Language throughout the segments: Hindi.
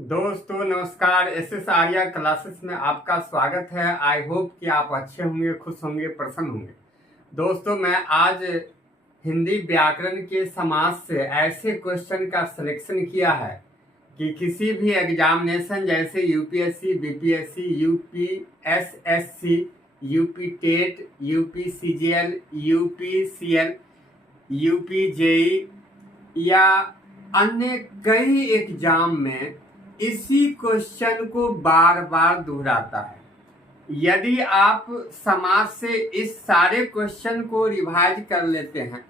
दोस्तों नमस्कार। एसएस आर्या क्लासेस में आपका स्वागत है। आई होप कि आप अच्छे होंगे, खुश होंगे, प्रसन्न होंगे। दोस्तों मैं आज हिंदी व्याकरण के समाज से ऐसे क्वेश्चन का सिलेक्शन किया है कि किसी भी एग्जामिनेशन जैसे UPSC, BPSC, UPSSC, UP TET, UP CGL, UP CL, UP JE या अन्य कई एग्जाम में इसी क्वेश्चन को बार बार दोहराता है। यदि आप समाज से इस सारे क्वेश्चन को रिवाइज कर लेते हैं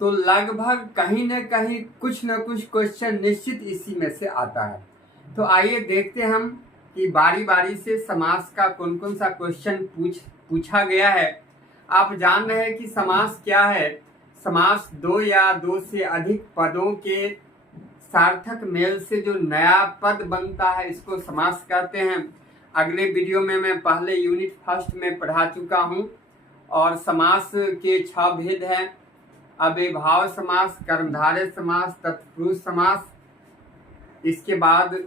तो लगभग कहीं न कहीं कुछ न कुछ क्वेश्चन निश्चित इसी में से आता है। तो आइए देखते हैं हम कि बारी बारी से समास का कौन कौन सा क्वेश्चन पूछा गया है। आप जान रहे हैं कि समास क्या है। समास दो या दो से अधिक पदों के सार्थक मेल से जो नया पद बनता है इसको समास कहते हैं। अगले वीडियो में मैं पहले यूनिट फर्स्ट में पढ़ा चुका हूं और समास के 6 भेद हैं। अव्ययभाव समास, कर्मधारय समास, तत्पुरुष समास, इसके बाद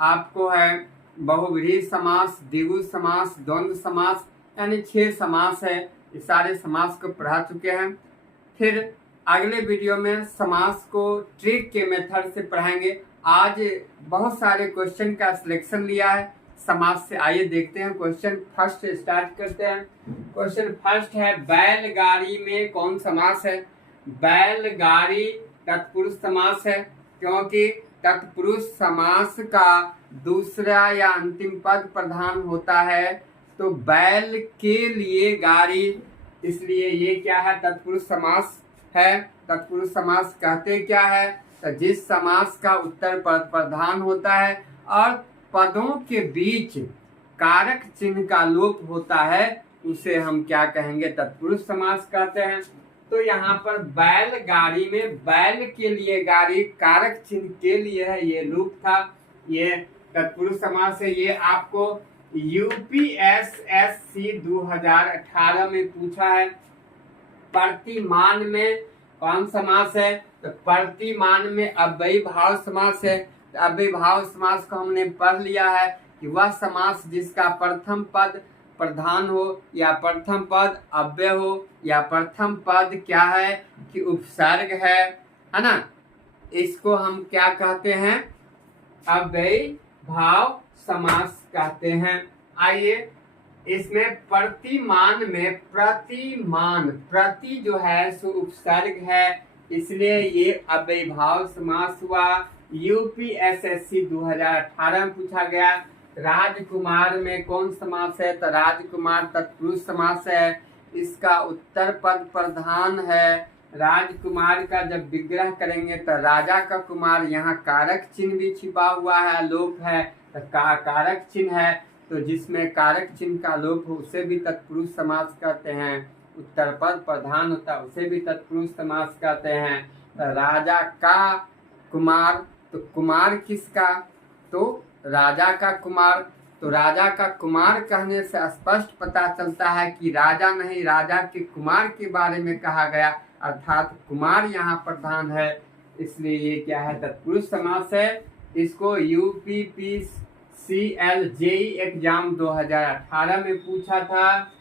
आपको है बहुव्रीहि समास, द्विगु समास, द्वंद्व समास, यानी 6 समास है। इस सारे समास को पढ़ा चुके हैं। फिर अगले वीडियो में समास को ट्रिक के मेथड से पढ़ाएंगे। आज बहुत सारे क्वेश्चन का सिलेक्शन लिया है समास से। आइए देखते हैं। क्वेश्चन फर्स्ट स्टार्ट करते हैं। क्वेश्चन फर्स्ट है, बैलगाड़ी में कौन समास है? बैलगाड़ी तत्पुरुष समास है, क्योंकि तत्पुरुष समास का दूसरा या अंतिम पद प्रधान होता है। तो बैल के लिए गाड़ी, इसलिए ये क्या है? तत्पुरुष समास है। तत्पुरुष समास कहते क्या है? तो जिस समास का उत्तर पद प्रधान होता है और पदों के बीच कारक चिन्ह का लोप होता है उसे हम क्या कहेंगे? तत्पुरुष समास कहते हैं। तो यहाँ पर बैलगाड़ी में बैल के लिए गाड़ी कारक चिन्ह के लिए है, ये लोप था, ये तत्पुरुष समास है। ये आपको यूपीएसएससी 2018 में पूछा है। प्रतिमान में कौन समास है? तो प्रतिमान में अव्ययभाव समास है। अव्ययभाव समास को हमने पढ़ लिया है कि वह समास जिसका प्रथम पद प्रधान हो या प्रथम पद अव्यय हो या प्रथम पद क्या है कि उपसर्ग है ना, इसको हम क्या कहते हैं? अव्ययभाव समास कहते हैं। आइए इसमें प्रतिमान में प्रतिमान, प्रति जो है सो उपसर्ग है, इसलिए ये अव्ययभाव समास हुआ। यूपीएसएससी 2018 में पूछा गया। राजकुमार में कौन समास है? तो राजकुमार तत्पुरुष समास है, इसका उत्तर पद प्रधान है। राजकुमार का जब विग्रह करेंगे तो राजा का कुमार, यहाँ कारक चिन्ह भी छिपा हुआ है, लोप है, तो कारक चिन्ह है, तो जिसमें कारक चिन्ह का लोप हो उसे भी तत्पुरुष समास कहते हैं। उत्तर पद प्रधान होता है उसे भी तत्पुरुष समास कहते हैं। तो राजा का कुमार, तो कुमार किसका? तो राजा का कुमार। तो राजा का कुमार कहने से स्पष्ट पता चलता है कि राजा नहीं, राजा के कुमार के बारे में कहा गया, अर्थात कुमार यहाँ प्रधान है, इसलिए ये क्या है? तत्पुरुष समास है। इसको यूपीपीसीएल जेई एग्जाम 2018 में पूछा था।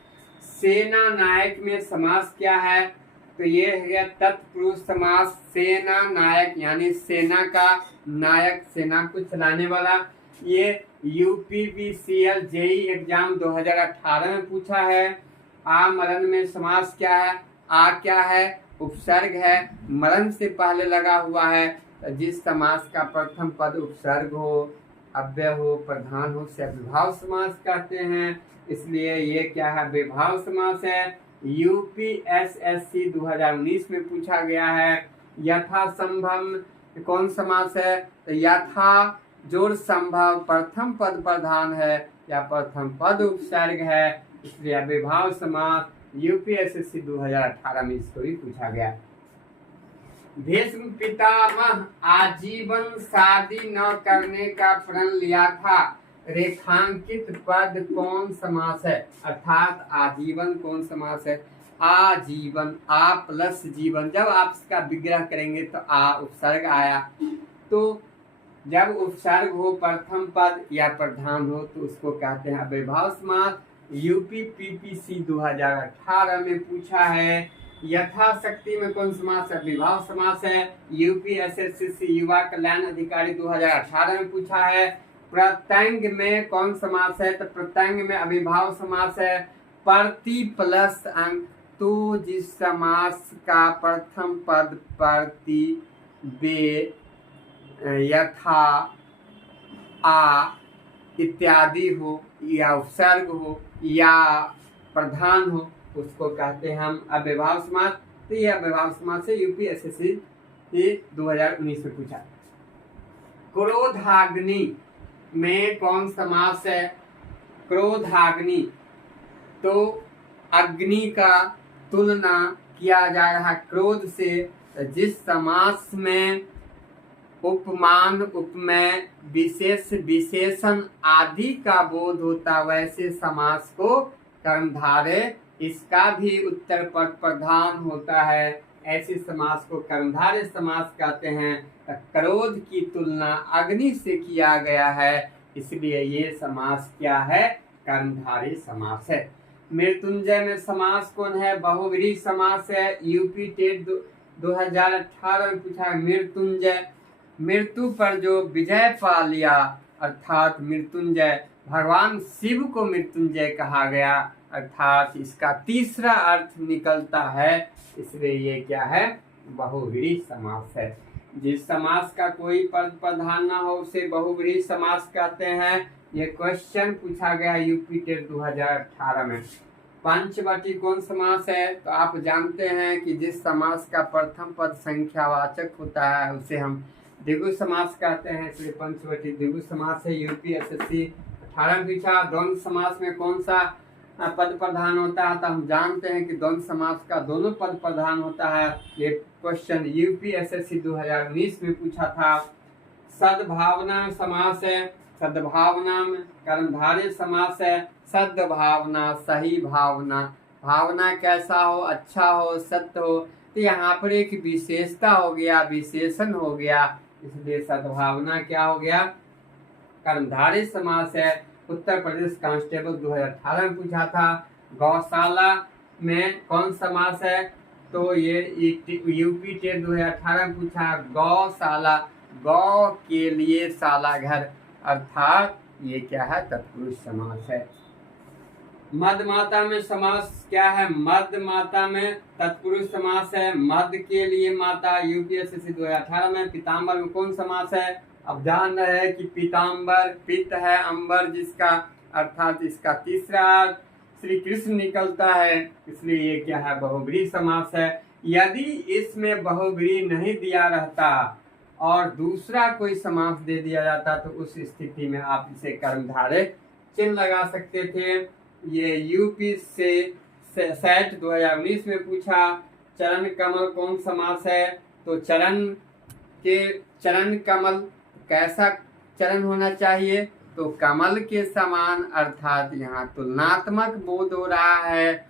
सेना नायक में समास क्या है? तो ये है तत्पुरुष समास। सेना नायक यानी सेना का नायक, सेना को चलाने वाला। ये यूपीपीसीएल जेई एग्जाम 2018 में पूछा है। आमरण में समास क्या है? आ क्या है? उपसर्ग है, मरण से पहले लगा हुआ है। जिस समास का प्रथम पद उपसर्ग हो, अव्यय हो, प्रधान हो, से अव्ययभाव समास कहते हैं, इसलिए ये क्या है? अव्ययभाव समास है। यूपीएसएससी 2019 में पूछा गया है। यथासंभव कौन समास है? तो यथा जोड़ संभव प्रथम पद प्रधान है या प्रथम पद उपसर्ग है, इसलिए अव्ययभाव समास। यूपीएसएससी 2018 में इसको भी पूछा गया। भीष्म पितामह आजीवन शादी न करने का प्रण लिया था, रेखांकित पद कौन समास है? अर्थात आजीवन कौन समास है? आजीवन, आ प्लस जीवन, जब आप इसका विग्रह करेंगे तो आ उपसर्ग आया, तो जब उपसर्ग हो, प्रथम पद या प्रधान हो तो उसको कहते हैं अव्ययभाव समास। यूपी पीपीसी 2018 में पूछा है। यथाशक्ति में कौन समास है? अव्ययभाव समास है। यूपी एसएससी युवा कल्याण अधिकारी 2018 में पूछा है। प्रत्यंग में कौन समास है? तो प्रत्यंग में अव्ययभाव समास है। प्रति प्लस अंग, तो जिस समास का प्रथम पद प्रति, बे, यथा, आ इत्यादि हो या उपसर्ग हो या प्रधान हो उसको कहते हैं हम अव्ययभाव समास। तो यह अव्ययभाव समास से यूपी एसएससी 2019 में पूछा। क्रोधाग्नि में कौन समास है? क्रोधाग्नि, तो अग्नि का तुलना किया जा रहा क्रोध से। जिस समास में उपमान, उपमेय, विशेष, विशेषण आदि का बोध होता वैसे समास को कर्मधारय, इसका भी उत्तर पद प्रधान होता है, ऐसे समास को कर्मधारय समास कहते हैं। क्रोध की तुलना अग्नि से किया गया है, इसलिए ये समास क्या है? कर्मधारय समास है। मृत्युंजय में समास कौन है? बहुव्रीहि समास है। यूपी टेट 2018 में पूछा है। मृत्युंजय, मृत्यु पर जो विजय पा लिया अर्थात मृत्युंजय, भगवान शिव को मृत्युंजय कहा गया, अर्थात इसका तीसरा अर्थ निकलता है, इसलिए ये क्या है? बहुव्रीहि समास है। जिस समास का कोई पद प्रधान न हो उसे बहुव्रीहि समास कहते हैं। ये क्वेश्चन पूछा गया यूपी टेट 2018 में। पंचवटी कौन समास है? तो आप जानते हैं कि जिस समास का प्रथम पद संख्यावाचक होता है उसे हम द्विगु समास कहते हैं, इसलिए पंचवटी द्विगु समास है। यूपी एसएससी 18 पूछा। द्वंद्व समास में कौन सा पद प्रधान होता है? तो हम जानते हैं कि द्वंद्व समास का दोनों पद प्रधान होता है। ये क्वेश्चन यूपी एसएससी 2019 में पूछा था। सद्भावना समास है। सद्भावना में कर्मधारय समास है। सद्भावना, सही भावना, भावना कैसा हो? अच्छा हो, सत्य हो। तो यहाँ पर एक विशेषता हो गया, विशेषण हो गया, इसलिए सद्भावना क्या हो गया? कर्मधारय समास है। उत्तर प्रदेश कांस्टेबल 2018 में पूछा था। गौशाला में कौन समास है? तो ये यूपी टेट 2018 में पूछा। गौशाला, गौ के लिए शाला घर, अर्थात ये क्या है? तत्पुरुष समास है। मदमाता में समास क्या है? मदमाता में तत्पुरुष समास है। मद के लिए माता, यूपीएससी 2018 में। पीताम्बर में कौन समास है? अब जान रहे हैं कि पीताम्बर पित्त है, अंबर जिसका, अर्थात इसका तीसरा अर्थ श्री कृष्ण निकलता है, इसलिए ये क्या है? बहुव्रीहि समास है। यदि इसमें बहुव्रीहि नहीं दिया रहता और दूसरा कोई समास दे दिया जाता तो उस स्थिति में आप इसे कर्मधारय चिन्ह लगा सकते थे। ये यूपी से सेट 2019 में पूछा। चरण कमल कौन समास है? तो चरण कमल कैसा चरण होना चाहिए? तो कमल के समान, अर्थात यहाँ तुलनात्मक बोध हो रहा है,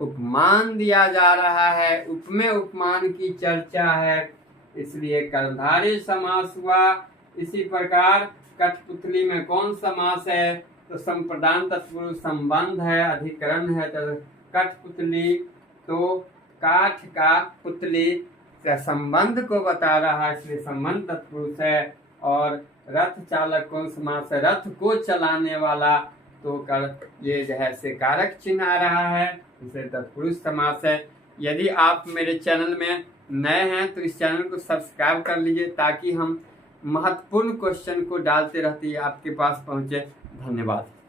उपमान दिया जा रहा है, उपमेय उपमान की चर्चा है, इसलिए कर्मधारय समास हुआ। इसी प्रकार कठपुतली में कौन समास है? तो संप्रदान तत्पुरुष संबंध है, अधिकरण है। तो कठपुतली, तो काठ का पुतली का संबंध को बता रहा है, इसलिए संबंध तत्पुरुष है। और रथ चालक कौन समास है? रथ को चलाने वाला, तो ये जो है से कारक चिन्ह आ रहा है, इसे तत्पुरुष समास है। यदि आप मेरे चैनल में नए हैं तो इस चैनल को सब्सक्राइब कर लीजिए ताकि हम महत्वपूर्ण क्वेश्चन को डालते रहते आपके पास पहुंचे। धन्यवाद।